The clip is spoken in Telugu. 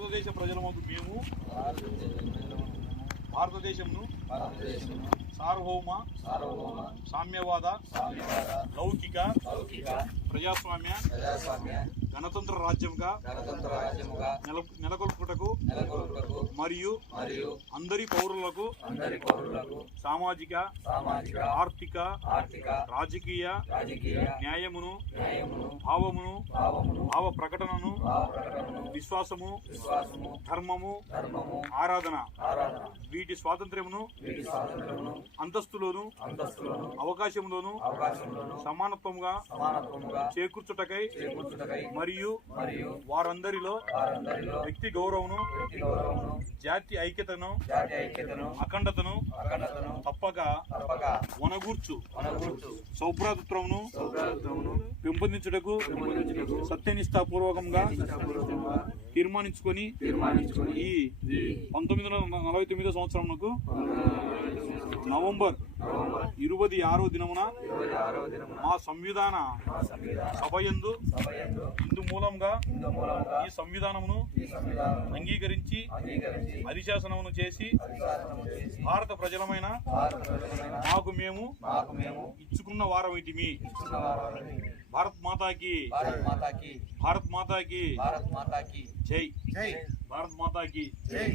భారతదేశ ప్రజలమగు మేము భారతదేశంను సార్వభౌమ సామ్యవాద లౌకిక ప్రజాస్వామ్య గణతంత్ర రాజ్యంగా నెలకొల్పుటకు మరియు అందరి పౌరులకు సామాజిక ఆర్థిక రాజకీయ న్యాయమును భావమును భావ ప్రకటనను విశ్వాసము ధర్మము ఆరాధన వీటి స్వాతంత్ర్యమును అంతస్తులోను అవకాశంలోను సమానత్వముగా చేకూర్చుటకై మరియు వారందరిలో వ్యక్తి గౌరవమును జాతి ఐక్యతను అఖండతను తప్పక వనగూర్చు సౌభ్రాతృత్వమును పెంపొందించుటకు సత్యనిష్టాపూర్వకంగా తీర్మానించుకొని ఈ 1949 సంవత్సరమునకు నవంబర్ 26వ దినమున మా సంవిధాన సభయందు ఇందు మూలంగా ఈ సంవిధానమును అంగీకరించి అధిశాసనమును చేసి భారత ప్రజలమైన మాకు మేము ఇచ్చుకున్న వారమిటిమి. భారత్ మాతాకి భారత్ మాతాకి జై. భారత్ మాతాకి జై.